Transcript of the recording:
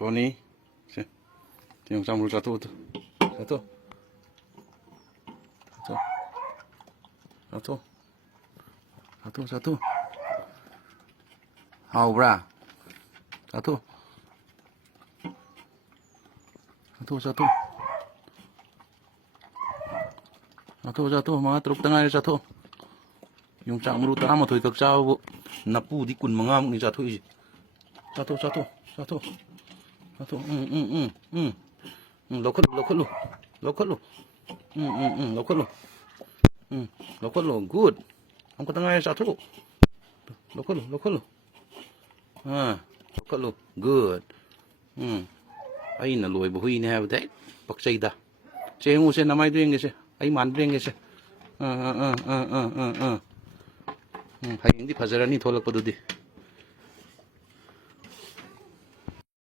Pony. Yung samul satu tu. Satu. Satu. Satu. Satu, satu. Hau bra. Satu. Satu, satu. Satu, satu. Mga truk tengah satu. Yung samul utama tu ikak sawo. Napu di kun mga ni satu isi. Satu, satu. Satu. Satu. Lokal lo. Lokal lo. Lokal lo. Lokal lo. Good. Ang katangay satu. Lokal lo. Lokal lo. Good. Ay naloy buhay na have that. Paksay da. Siya yung usin na may doing kasi. Ay man doing kasi. Hay hindi pasara ni tholak pa dudi.